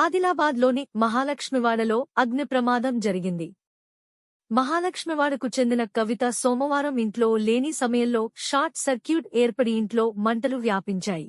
ఆదిలాబాద్లోని మహాలక్ష్మివాడలో అగ్ని ప్రమాదం జరిగింది. మహాలక్ష్మివాడకు చెందిన కవిత సోమవారం ఇంట్లో లేని సమయంలో షార్ట్ సర్క్యూట్ ఏర్పడి ఇంట్లో మంటలు వ్యాపించాయి.